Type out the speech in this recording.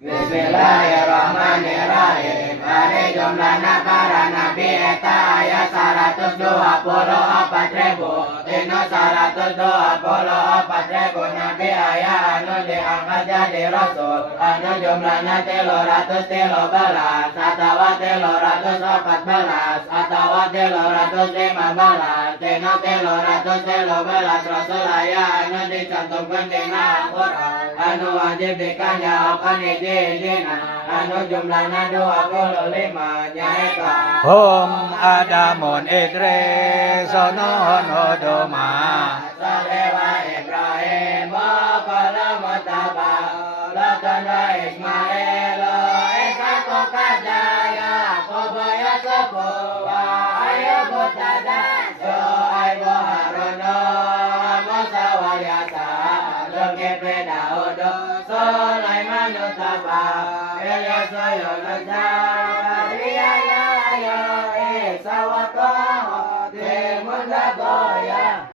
Bismillahirrahmanirrahim. Hari jumlahna para nabi eta aya 124.000. Dina 124.000 nabi aya anu diangkat jadi rasul. Anu jumlahna 313 atawa 314 atawa 315. Dina 313 rasul aya anu dicantumkeun dina Al-Qur'an. Anu wajib dikanyaokan hiji-hijina. Anu jumlahna 25 nyaeta Hum Adamun Idris Nuhun Huduma Salewa Ibrahim Qalam Taba Latan wa Ismail Ishaq Kadaya Yaqub Yusuf wa Ayub Tada Syuaib Harun Musa wa Yasa Zulkifli Daud Sulaiman Taba Ilyas Yunus Zakaria Yahya Isa wa Taha Timun Zabo